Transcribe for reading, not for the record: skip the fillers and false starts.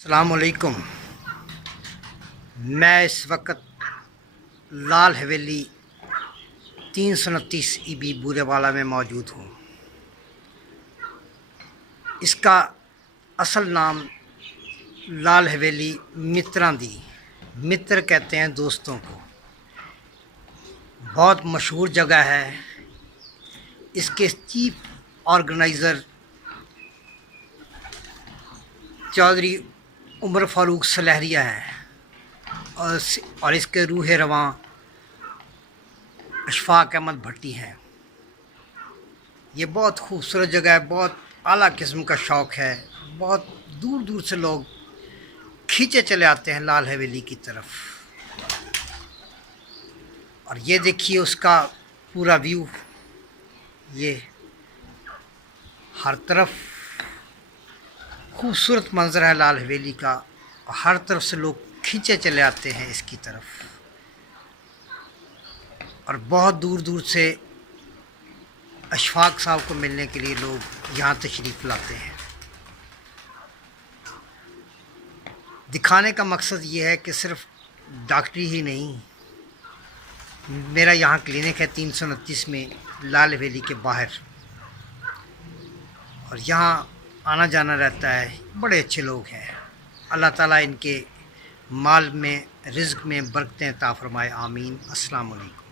अस्सलाम वालेकुम। मैं इस वक्त लाल हवेली 329 ईबी बूरेवाला में मौजूद हूँ। इसका असल नाम लाल हवेली मित्रां दी, मित्र कहते हैं दोस्तों को। बहुत मशहूर जगह है। इसके चीफ ऑर्गेनाइज़र चौधरी उमर फ़ारूक सलहरिया हैं और इसके रूह रवां अशफाक अहमद भट्टी हैं। ये बहुत खूबसूरत जगह है, बहुत आला किस्म का शौक़ है। बहुत दूर दूर से लोग खींचे चले आते हैं लाल हवेली की तरफ। और ये देखिए उसका पूरा व्यू, ये हर तरफ खूबसूरत मंजर है लाल हवेली का। हर तरफ से लोग खींचे चले आते हैं इसकी तरफ और बहुत दूर दूर से अशफाक साहब को मिलने के लिए लोग यहाँ तशरीफ़ लाते हैं। दिखाने का मकसद ये है कि सिर्फ डॉक्टरी ही नहीं, मेरा यहाँ क्लिनिक है 329 में लाल हवेली के बाहर, और यहाँ आना जाना रहता है। बड़े अच्छे लोग हैं। अल्लाह ताला इनके माल में, रिज़्क़ में बरकतें अता फ़रमाए। आमीन। अस्सलाम वालेकुम।